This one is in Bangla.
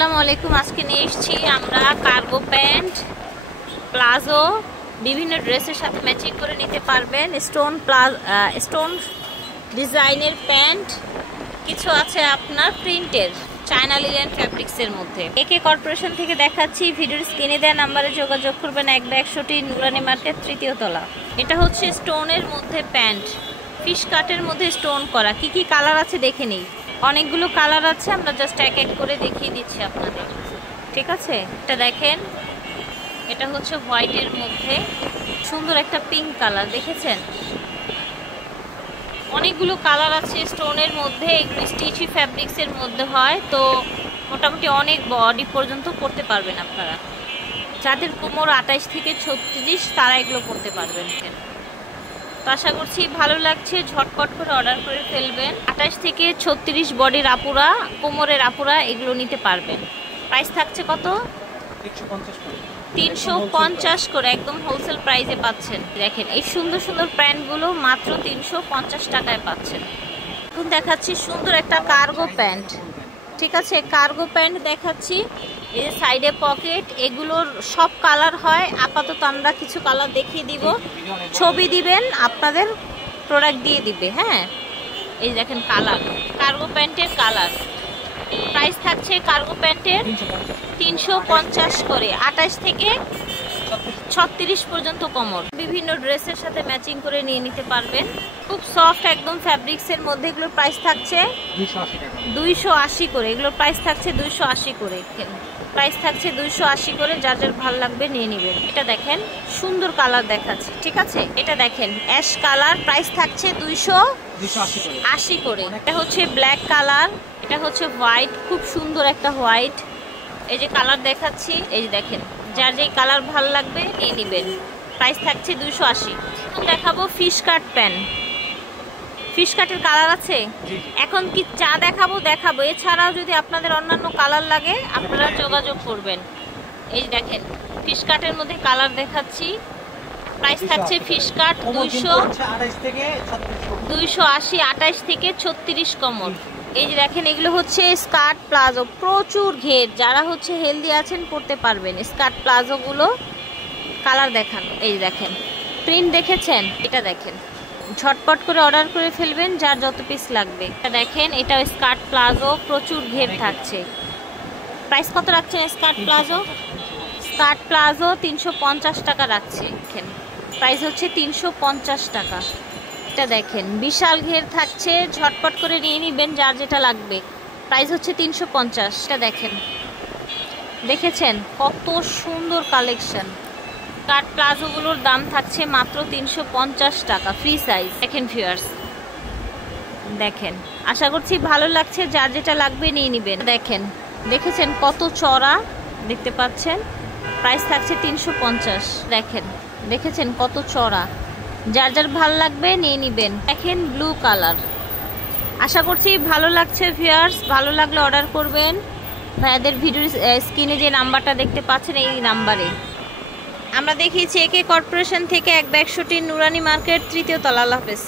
আসসালামু আলাইকুম। আজকে নিয়ে এসেছি আমরা কার্গো প্যান্ট, প্লাজো, বিভিন্ন ড্রেসের সাথে ম্যাচিং করে নিতে পারবেন। স্টোন ডিজাইনের প্যান্ট, কিছু আছে আপনার প্রিন্টের চায়না লিনেন ফ্যাব্রিক্সের মধ্যে। একে কর্পোরেশন থেকে দেখাচ্ছি। ভিডিওর স্ক্রিনে দেওয়া নাম্বারে যোগাযোগ করবেন। 1/100টি নুরানি মার্কেট, 3য় তলা। এটা হচ্ছে স্টোনের মধ্যে প্যান্ট, ফিশ কাটের মধ্যে স্টোন করা। কি কি কালার আছে দেখে নিই। অনেকগুলো কালার আছে, আমরা জাস্ট এক এক করে দেখিয়ে দিচ্ছি আপনাদের, ঠিক আছে? এটা দেখেন, এটা হচ্ছে হোয়াইটের মধ্যে সুন্দর একটা পিঙ্ক কালার, দেখেছেন? অনেকগুলো কালার আছে স্টোনের মধ্যে। এগুলো স্টিচি ফ্যাব্রিক্সের মধ্যে হয়, তো মোটামুটি অনেক বডি পর্যন্ত পরতে পারবেন আপনারা। যাদের কোমর 28 থেকে 36 তারা এগুলো পরতে পারবেন। তো আশা করছি ভালো লাগছে, ঝটপট করে অর্ডার করে ফেলবেন। 28 থেকে 36 বডির আপুরা, কোমরের আপুরা এগুলো নিতে পারবেন। প্রাইস থাকছে কত? 350 করে, একদম হোলসেল প্রাইসে পাচ্ছেন। দেখেন এই সুন্দর সুন্দর প্যান্টগুলো মাত্র 350 টাকায় পাচ্ছেন। এখন দেখাচ্ছি সুন্দর একটা কার্গো প্যান্ট, ঠিক আছে? কার্গো প্যান্ট দেখাচ্ছি। এই যে সাইডে পকেট, এগুলোর সব কালার হয়। আপাতত আমরা কিছু কালার দেখিয়ে দিব, ছবি দিবেন, আপনাদের প্রোডাক্ট দিয়ে দিবে। হ্যাঁ, এই দেখেন কালার, কার্গো প্যান্টের কালার। প্রাইস থাকছে কার্গো প্যান্টের 350 করে, 28 থেকে 36 পর্যন্ত কোমর। বিভিন্ন ড্রেসের সাথে ম্যাচিং করে নিয়ে নিতে পারবেন। খুব সফট একদম ফ্যাব্রিক্সের মধ্যে। এগুলোর প্রাইস থাকছে 280 করে। এগুলোর প্রাইস থাকছে 280 করে। প্রাইস থাকছে 280 করে। যার যার ভালো লাগবে নিয়ে নেবেন। এটা দেখেন সুন্দর কালার দেখাচ্ছে, ঠিক আছে? এটা দেখেন অ্যাশ কালার, প্রাইস থাকছে 280 করে। এটা হচ্ছে ব্ল্যাক কালার, এটা হচ্ছে হোয়াইট, খুব সুন্দর একটা হোয়াইট। এই যে কালার দেখাচ্ছি, এই যে দেখেন, যার যেই কালার ভালো লাগবে নিয়ে নেবেন। প্রাইস থাকছে 280। এখন দেখাবো ফিশ কাট প্যান্ট। ফিশ কাটের কালার আছে, এখন কি যা দেখাবো। এছাড়াও যদি আপনাদের অন্যান্য কালার লাগে আপনারা যোগাযোগ করবেন। এই দেখেন ফিশ কাটের মধ্যে কালার দেখাচ্ছি। প্রাইস থাকছে ফিশ কাট 280, 28 থেকে 36 কোমর। এই যে দেখেন, এগুলো হচ্ছে স্কার্ট প্লাজো, প্রচুর ঘের। যারা হচ্ছে হেলদি আছেন পরতে পারবেন স্কার্ট প্লাজো গুলো। কালার দেখান, এই দেখেন প্রিন্ট দেখেছেন? এটা দেখেন, ঝটপট করে অর্ডার করে ফেলবেন যার যত পিস লাগবে। এটা দেখেন, এটা স্কার্ট প্লাজো, প্রচুর ঘের থাকছে। প্রাইস কত রাখছেন স্কার্ট প্লাজো? স্কার্ট প্লাজো 350 টাকা রাখছে। দেখেন প্রাইস হচ্ছে 350 টাকা। এটা দেখেন বিশাল ঘের থাকছে, ঝটপট করে নিয়ে নিবেন যার যেটা লাগবে। প্রাইস হচ্ছে 350। এটা দেখেন, দেখেছেন কত সুন্দর কালেকশন। স্কার্ট প্লাজোগুলোর দাম থাকছে মাত্র 350 টাকা, ফ্রি সাইজ। দেখেন ভিউয়ার্স, দেখেন আশা করছি ভালো লাগছে, যার যেটা লাগবে নিয়ে নিবেন। দেখেন, দেখেছেন কত চড়া, দেখতে পাচ্ছেন? প্রাইস থাকছে 350। দেখেন, দেখেছেন কত চড়া, যার যার ভালো লাগবে নিয়ে নিবেন। দেখেন ব্লু কালার। আশা করছি ভালো লাগছে ভিউয়ার্স, ভালো লাগলে অর্ডার করবেন। ভাইয়াদের ভিডিওর স্ক্রিনে যে নাম্বারটা দেখতে পাচ্ছেন এই নাম্বারে। আমরা দেখিয়েছি একে কর্পোরেশন থেকে 1/100টি নুরানি মার্কেট, 3য় তলা। আল্লাহ হাফেজ।